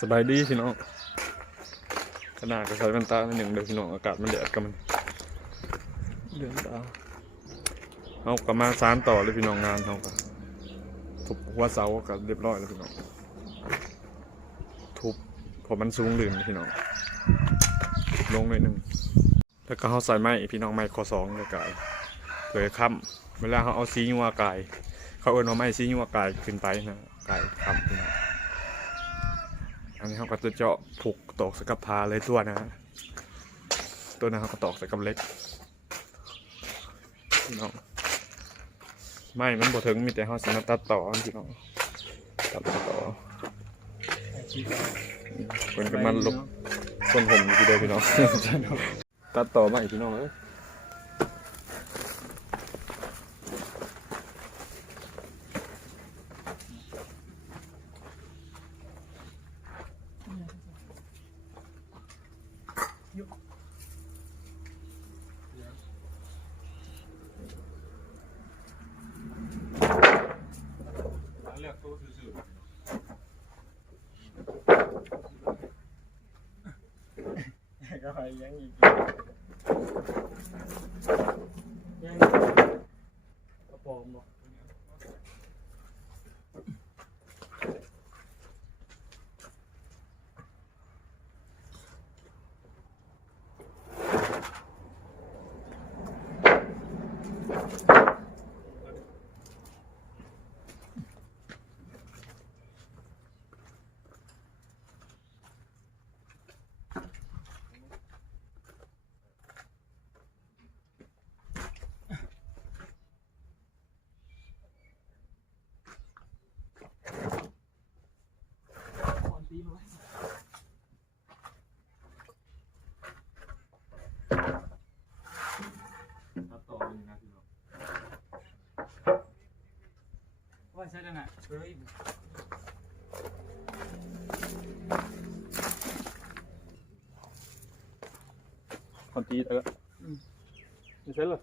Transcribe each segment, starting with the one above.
สบายดีพี่น้องขนาดก็ใส่แว่นตาหนึ่งเดียวพี่น้องอากาศมันแดดกันมันเดือนตาเอากลับมาสานต่อเลยพี่น้องงานเขาก็ทุบหัวเสาก็เรียบร้อยแล้วพี่น้องทุบผมมันสูงลื่นพี่น้องลงหน่อยหนึ่งแล้วก็เขาใส่ไม้พี่น้องไม้คอสองเลยกายเผยค่ำเวลาเขาเอาซีนัวกาย เขาเอิ้นว่าไม้ซีนัวกายขึ้นไปนะกายค่ำพี่น้อง อันนี้เขาก็จะเจาะผูกตอกสกับพาเลยตัวนะฮะตัวนั้นเขาก็ตอกสกับเล็กพี่น้องไม่มันบ่ถึงมีแต่เขาสามารถตัดต่อพี่น้องตัดต่อเป็นกันมันลบคนผมทีเดียวพี่น้องตัดต่อมาอีกพี่น้องเอ้ ก็ไปยังอีกยังกระปอมบอก ตัดต่อนี่นะพี่น้องว่าใช่แล้วน่ะเฮ้ยคอนตีเออไม่ใช่เหรอ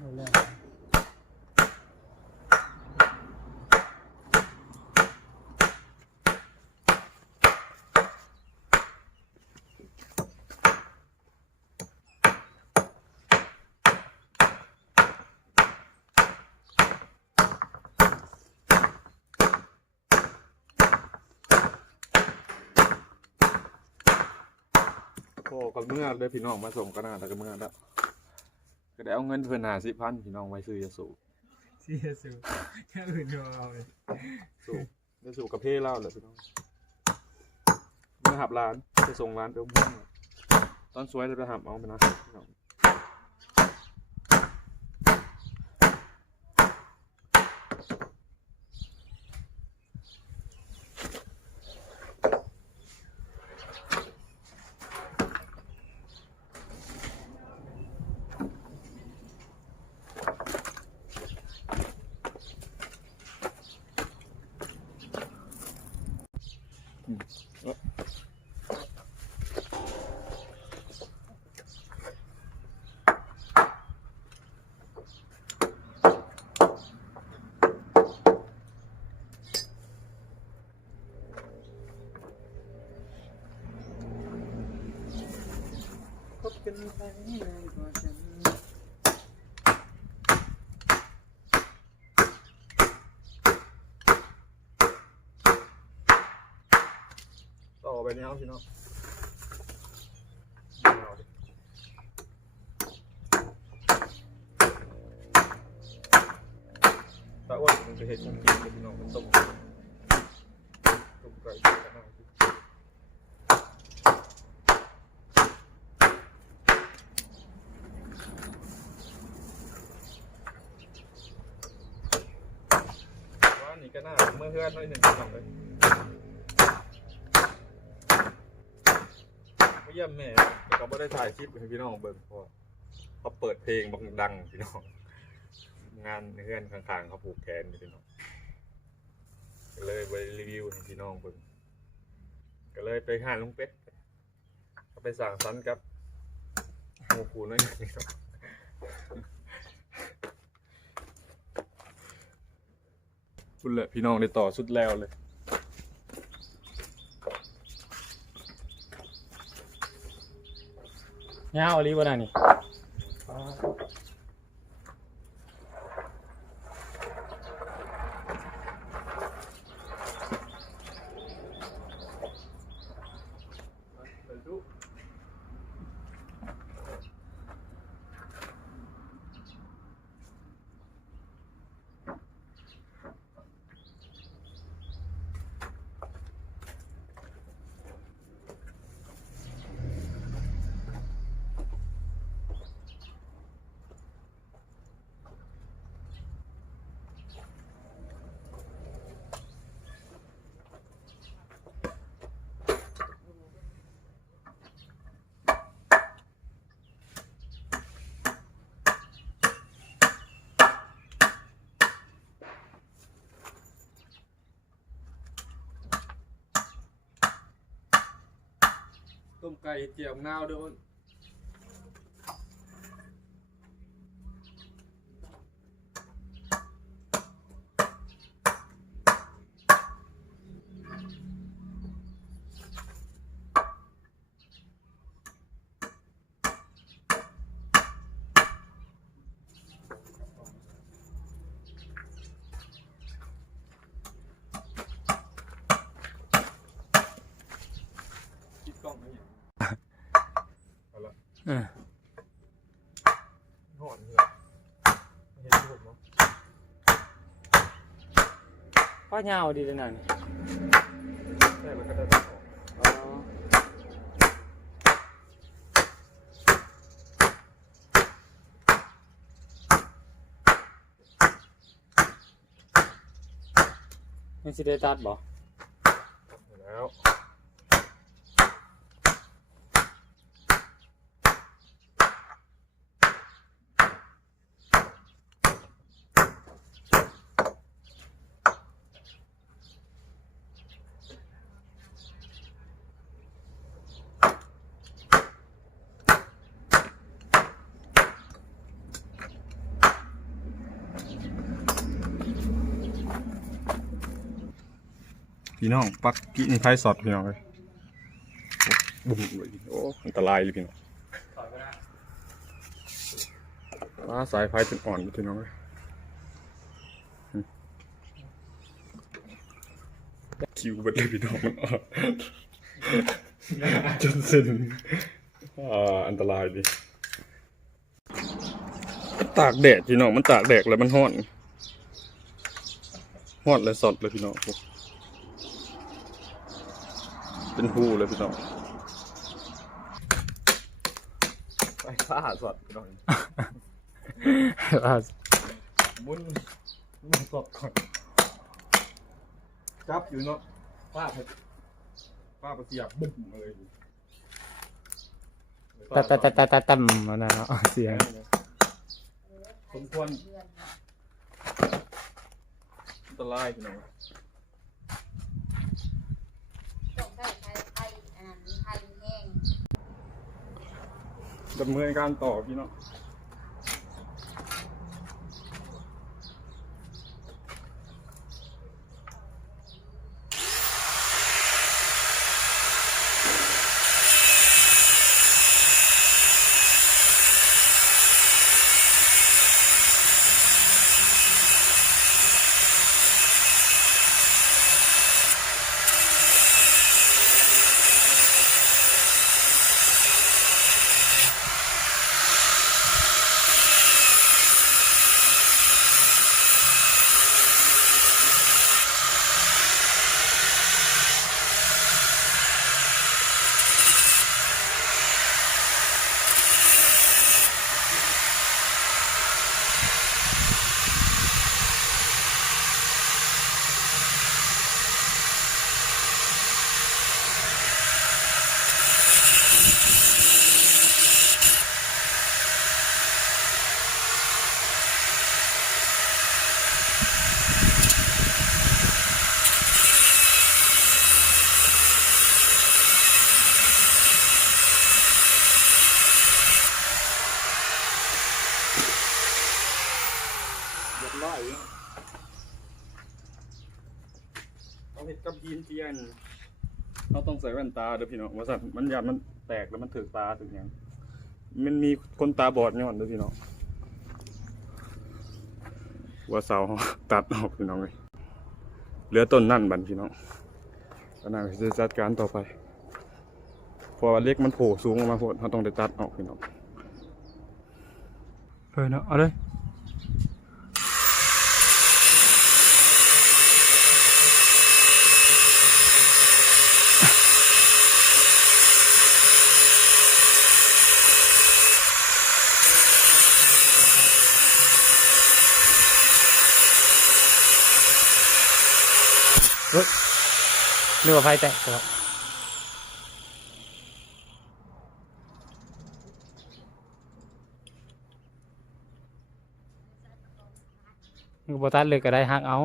หมดแล้ว โอ้กับเมื่อเด้อพี่น้องมาส่งก็น่าแต่ก็เมื่อแล้วก็ได้เอาเงินเพื่อนหาสิพันพี่น้องไว้ซื้อยาสูบเสียสูแค่อื่นก็เอาเลยสูบยาสูบกับเพ่เหล้าเลยพี่น้องเมื่อหับร้านจะส่งร้านเดิมตอนสวยจะไปหับเอาไปนะพี่น้อง คบกันไปเลยกว่าฉัน ต่อ ไปนี้เอาพี่น้องตาอ้วนมันจะเห็นของกินเลยพี่น้องมันต้มต้มไก่กันนะว่านี่ก็น่าเมื่อเพื่อนน้อยหนึ่งพี่น้องเลย ไม่เยี่ยมแม่แต่ก็ไม่ได้ถ่ายคลิปให้พี่น้องเบิ่งเพราะเขาเปิดเพลงบังดังพี่น้อง งานเพื่อนข้างๆเขาผูกแขนพี่น้องก็เลยไปรีวิวให้พี่น้องเบิ่งก็เลยไปหาลุงเป็ดก็ไปสั่งซันกับหมูคูน้อยหนึ่งพี่น้องคุณแหละพี่น้องได้ต่อสุดแล้วเลย ยาวอะไรวะน่ะนี่ ต้มไก่เจียวงาวด้วย คิดกล้องไหมเนี่ยเอาละ เออ หอนเหรอไม่เห็นผมมั้ง ป้ายาวดีเลยน่ะนี่ใช่มันก็ได้แบบออกอ๋อมันสิได้ตัดบ่แล้ว พี่น้องปักกี้นี่ไฟสดพี่น้องเลยบุ้มเลยโอ้อันตรายเลยพี่น้องว้าสายไฟจนอ่อนพี่น้องเลยคิวบัดเลยพี่น้องมันอ่อนจนเส้นอ่าอันตรายดิตากแดดพี่น้องมันตากแดดแล้วมันห้อนห้อนเลยสดเลยพี่น้อง เป็นหูเลยพี่น้องไปฟ้าสดพี่น้องมุนมุนสดก่อนจับอยู่เนาะฟ้าไปฟ้าไปเสียบบึ้มเลยตัดตัดตัดตัดตัดตัดมานะเนาะเสียงสมควรอันตรายพี่น้องต้องได้ไทยไทยอ่านไทยแห้ง ดำเนินการต่อพี่น้อง ไล่เอาเห็ดกับยีนเจียนเราต้องใส่แว่นตาเด้อพี่น้องว่าสัตว์มันยานมันแตกแล้วมันถือตาถึงหยังมันมีคนตาบอดย้อนเด้อพี่น้องว่าเสาตัดออกพี่น้องเลยเหลือต้นนั่นบันพี่น้องก็น่าจะจัดการต่อไปเพราะว่าเล็กมันโผล่สูงออกมาโพดเราต้องได้ตัดออกพี่น้องเออเนาะเอาเลย นึกว่าไฟแตกครับนึกว่าตัดเลยก็ได้หักเอา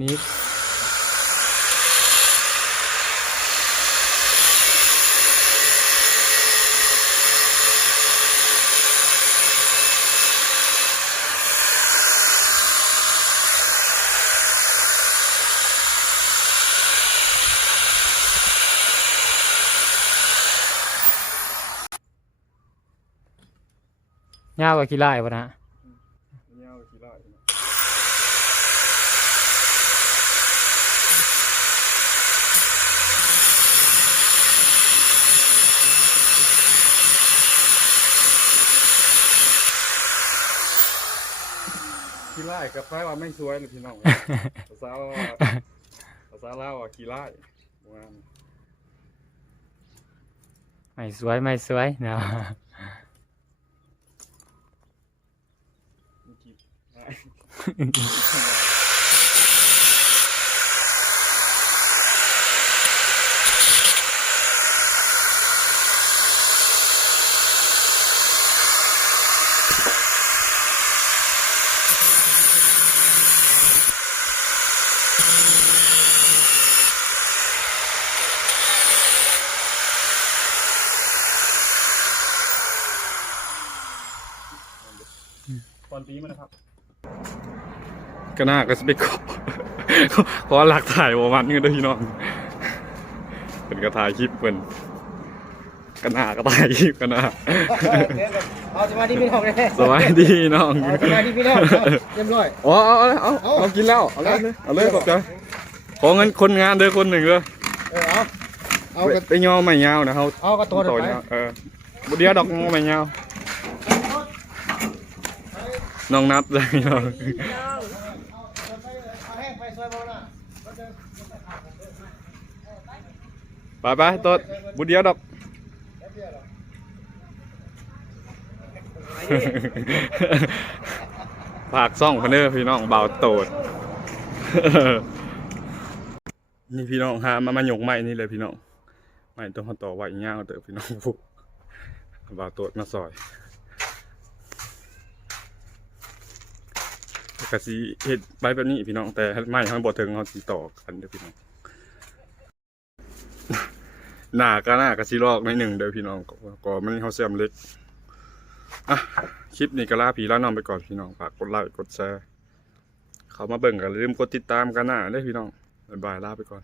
นิ ยาวกว่าขี้ไล่ปะนะเนี่ยเอาขี้ไล่นะขี้ไล่กับแปลว่าไม่สวยเลยพี่น้องภาษาว่าภาษาลาวว่าขี้ไล่ว่าไม่สวยไม่สวยเนาะ มันขี้ไล่ ตอนปีมันนะครับ ก็น่าก็จะไปขอขอหลักถ่ายประมาณนี้ด้วยพี่น้องเป็นก็ถ่ายคลิปเป็นก็น่าก็ถ่ายคลิปก็น่าเอาสมาธิพี่น้องเลยสวัสดีน้องเอาสมาธิพี่น้องเอาเรียบร้อยอ๋อเอาเอาเอาเอาเอากินแล้วเอาเลยเอาเลยขอบใจขอเงินคนงานเด้อคนหนึ่งเด้อเออเอาเอากระไปยอไม่ยาวนะเขาเอากระตัวต่อไปยาวเออบุเดียวดอกงอไม่ยาวน้องนับเลยน้อง เอาแห้งไปซอยบอลน่ะ ไปไปตัวบุญเดียวดอกฝากซ่องพเนอร์พี่น้องเบาโตดนี่พี่น้องหามามาหยกไม้นี่เลยพี่น้องไม้ต้องเขาต่อไว้ยาวเตอพี่น้องเบาโตดมาซอยกะสีเห็ดใบแบบนี้พี่น้องแต่ไม้ข้างบนถึงเขาสีต่อกันเด้อพี่น้อง หน้าก็หน้ากะซีลอกในหนึ่งเด้อพี่น้องก็ก็มันเขาเสียมเล็กอะคลิปนี้ก็ลาพี่ลาน้องไปก่อนพี่น้องฝากกดไลค์กดแชร์เขามาเบิ่งกันลืมกดติดตามกันหนะได้อพี่น้องบายบายลาไปก่อน